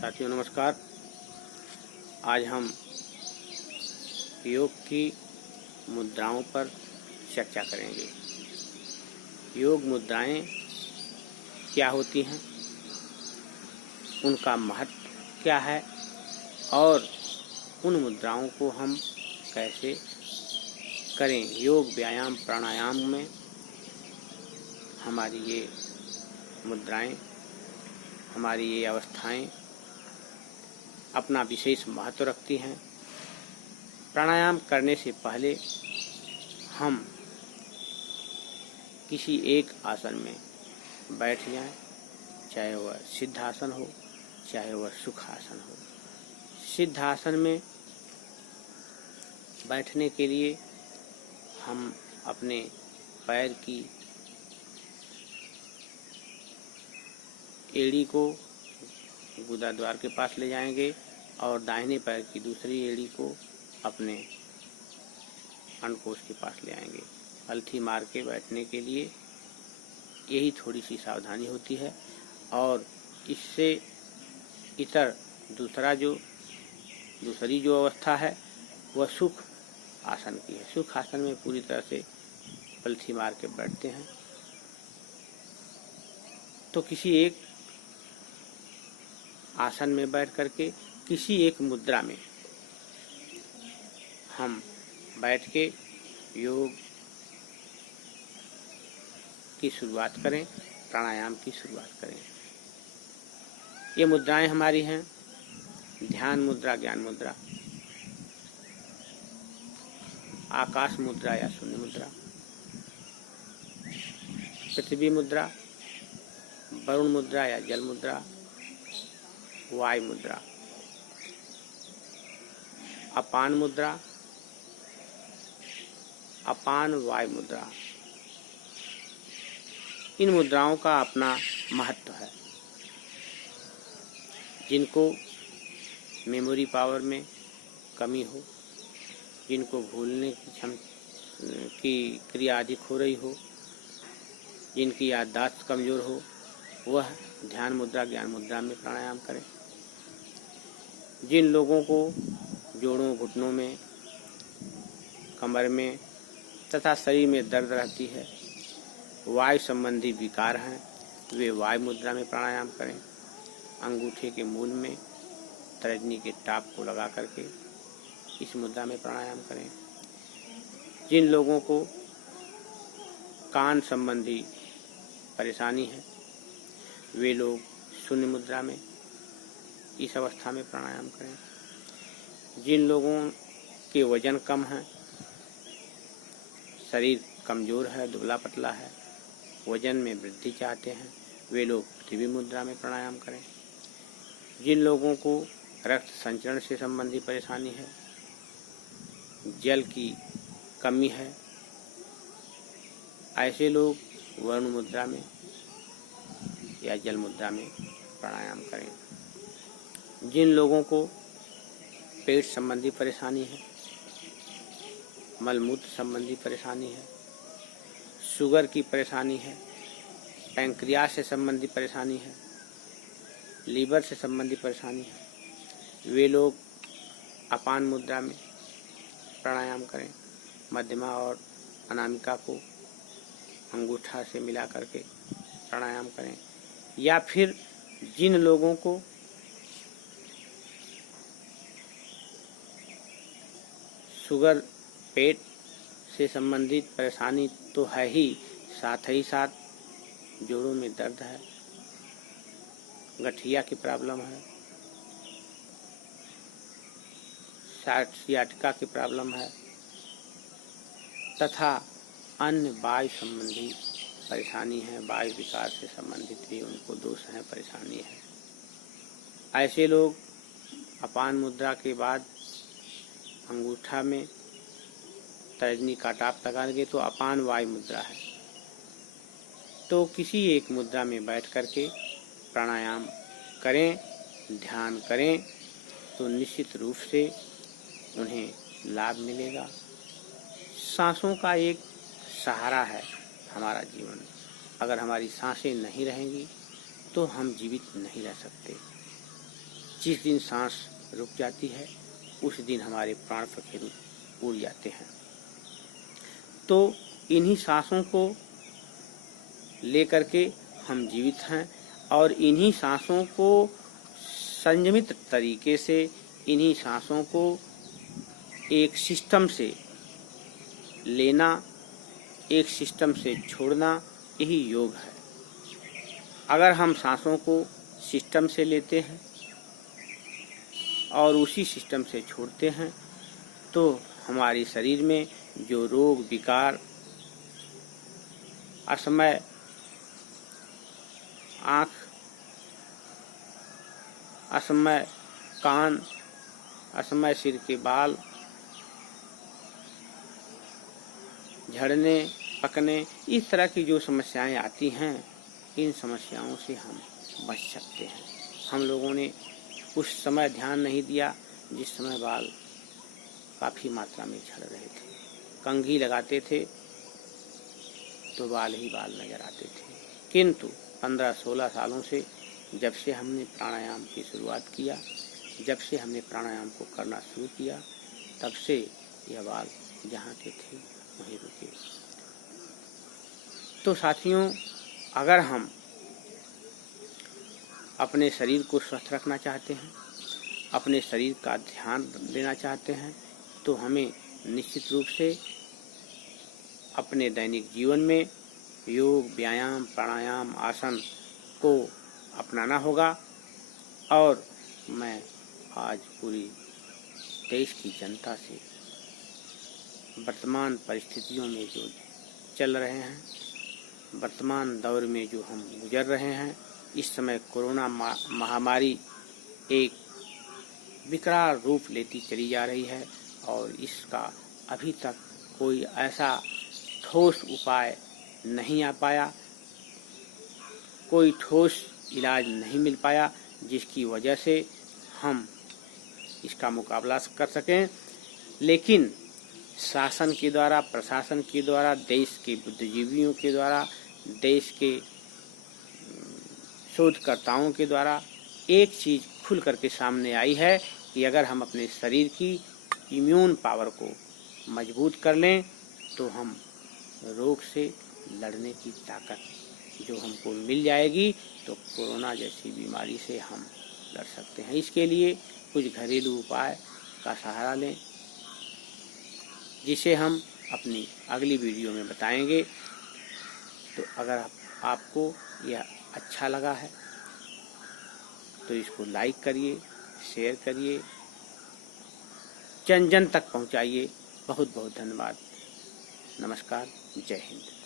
साथियों नमस्कार। आज हम योग की मुद्राओं पर चर्चा करेंगे। योग मुद्राएं क्या होती हैं, उनका महत्व क्या है और उन मुद्राओं को हम कैसे करें। योग व्यायाम प्राणायाम में हमारी ये मुद्राएं, हमारी ये अवस्थाएं अपना विशेष महत्व रखती हैं। प्राणायाम करने से पहले हम किसी एक आसन में बैठ जाएं, चाहे वह सिद्धासन हो चाहे वह सुखासन हो। सिद्धासन में बैठने के लिए हम अपने पैर की एड़ी को गुदा द्वार के पास ले जाएंगे और दाहिने पैर की दूसरी एड़ी को अपने अंडकोश के पास ले आएंगे। पलथी मार के बैठने के लिए यही थोड़ी सी सावधानी होती है। और इससे इतर दूसरी जो अवस्था है वह सुख आसन की है। सुख आसन में पूरी तरह से पलथी मार के बैठते हैं। तो किसी एक आसन में बैठ करके किसी एक मुद्रा में हम बैठ के योग की शुरुआत करें, प्राणायाम की शुरुआत करें। ये मुद्राएं हमारी हैं ध्यान मुद्रा, ज्ञान मुद्रा, आकाश मुद्रा या शून्य मुद्रा, पृथ्वी मुद्रा, वरुण मुद्रा या जल मुद्रा, वायु मुद्रा, अपान मुद्रा, अपान वायु मुद्रा। इन मुद्राओं का अपना महत्व है। जिनको मेमोरी पावर में कमी हो, जिनको भूलने की क्रिया अधिक हो रही हो, जिनकी याददाश्त कमजोर हो, वह ध्यान मुद्रा, ज्ञान मुद्रा में प्राणायाम करें। जिन लोगों को जोड़ों, घुटनों में, कमर में तथा शरीर में दर्द रहती है, वायु संबंधी विकार हैं, वे वायु मुद्रा में प्राणायाम करें। अंगूठे के मूल में तर्जनी के टाप को लगा करके इस मुद्रा में प्राणायाम करें। जिन लोगों को कान संबंधी परेशानी है, वे लोग शून्य मुद्रा में इस अवस्था में प्राणायाम करें। जिन लोगों के वजन कम है, शरीर कमजोर है, दुबला पतला है, वजन में वृद्धि चाहते हैं, वे लोग पृथ्वी मुद्रा में प्राणायाम करें। जिन लोगों को रक्त संचरण से संबंधी परेशानी है, जल की कमी है, ऐसे लोग वरुण मुद्रा में या जल मुद्रा में प्राणायाम करें। जिन लोगों को पेट संबंधी परेशानी है, मलमूत्र संबंधी परेशानी है, शुगर की परेशानी है, पैंक्रियास से संबंधी परेशानी है, लीवर से संबंधी परेशानी है, वे लोग अपान मुद्रा में प्राणायाम करें। मध्यमा और अनामिका को अंगूठा से मिला करके प्राणायाम करें। या फिर जिन लोगों को शुगर, पेट से संबंधित परेशानी तो है ही, साथ ही साथ जोड़ों में दर्द है, गठिया की प्रॉब्लम है, सियाटिका की प्रॉब्लम है तथा अन्य वायु संबंधी परेशानी है, वायु विकार से संबंधित भी उनको दोष है, परेशानी है। ऐसे लोग अपान मुद्रा के बाद अंगूठा में तर्जनी का टाप लगाएंगे तो अपान वायु मुद्रा है। तो किसी एक मुद्रा में बैठ करके प्राणायाम करें, ध्यान करें, तो निश्चित रूप से उन्हें लाभ मिलेगा। सांसों का एक सहारा है हमारा जीवन। अगर हमारी सांसें नहीं रहेंगी तो हम जीवित नहीं रह सकते। जिस दिन सांस रुक जाती है उस दिन हमारे प्राण पखेरु उड़ जाते हैं। तो इन्हीं सांसों को लेकर के हम जीवित हैं और इन्हीं सांसों को संयमित तरीके से, इन्हीं सांसों को एक सिस्टम से लेना, एक सिस्टम से छोड़ना, यही योग है। अगर हम सांसों को सिस्टम से लेते हैं और उसी सिस्टम से छोड़ते हैं तो हमारे शरीर में जो रोग विकार, असमय आँख, असमय कान, असमय सिर के बाल झड़ने, पकने, इस तरह की जो समस्याएं आती हैं, इन समस्याओं से हम बच सकते हैं। हम लोगों ने उस समय ध्यान नहीं दिया जिस समय बाल काफ़ी मात्रा में झड़ रहे थे। कंघी लगाते थे तो बाल ही बाल नजर आते थे। किंतु 15-16 सालों से जब से हमने प्राणायाम की शुरुआत किया, जब से हमने प्राणायाम को करना शुरू किया, तब से यह बाल जहाँ के थे वहीं रुके। तो साथियों, अगर हम अपने शरीर को स्वस्थ रखना चाहते हैं, अपने शरीर का ध्यान देना चाहते हैं, तो हमें निश्चित रूप से अपने दैनिक जीवन में योग, व्यायाम, प्राणायाम, आसन को अपनाना होगा। और मैं आज पूरी देश की जनता से वर्तमान परिस्थितियों में जो चल रहे हैं, वर्तमान दौर में जो हम गुजर रहे हैं, इस समय कोरोना महामारी एक विकराल रूप लेती चली जा रही है और इसका अभी तक कोई ऐसा ठोस उपाय नहीं आ पाया, कोई ठोस इलाज नहीं मिल पाया जिसकी वजह से हम इसका मुकाबला कर सकें। लेकिन शासन के द्वारा, प्रशासन के द्वारा, देश के बुद्धिजीवियों के द्वारा, देश के शोधकर्ताओं के द्वारा एक चीज़ खुल करके सामने आई है कि अगर हम अपने शरीर की इम्यून पावर को मजबूत कर लें तो हम रोग से लड़ने की ताकत जो हमको मिल जाएगी, तो कोरोना जैसी बीमारी से हम लड़ सकते हैं। इसके लिए कुछ घरेलू उपाय का सहारा लें, जिसे हम अपनी अगली वीडियो में बताएंगे। तो अगर आपको यह अच्छा लगा है तो इसको लाइक करिए, शेयर करिए, जन जन तक पहुंचाइए। बहुत बहुत धन्यवाद। नमस्कार। जय हिंद।